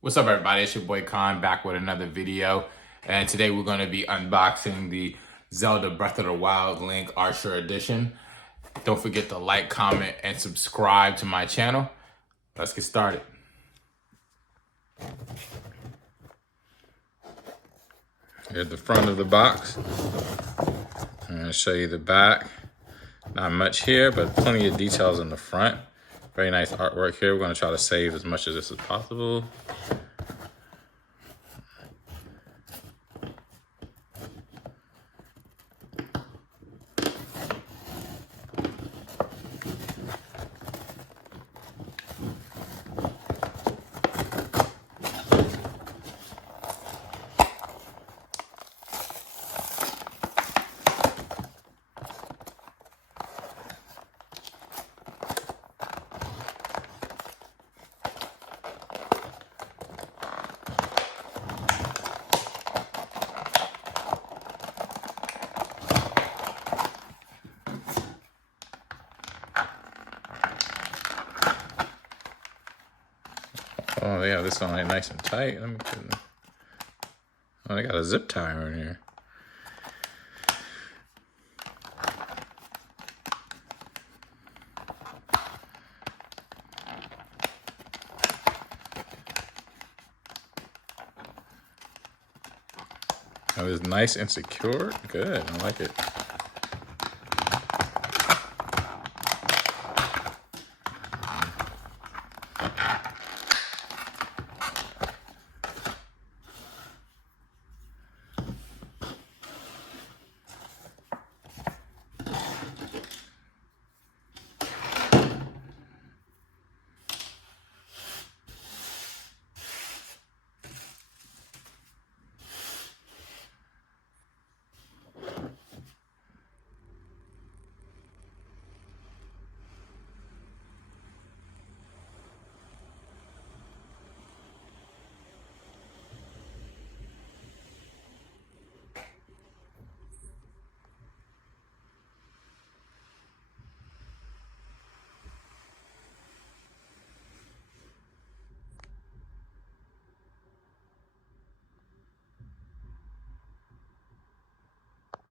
What's up, everybody? It's your boy Khan back with another video. And today we're going to be unboxing the Zelda Breath of the Wild Link Archer Edition. Don't forget to like, comment, and subscribe to my channel. Let's get started. Here's the front of the box. I'm going to show you the back. Not much here, but plenty of details in the front. Very nice artwork here. We're going to try to save as much of this as possible. Oh, they have this one like nice and tight. Let me put it. Oh, they got a zip tie in here. Oh, it's nice and secure. Good, I like it.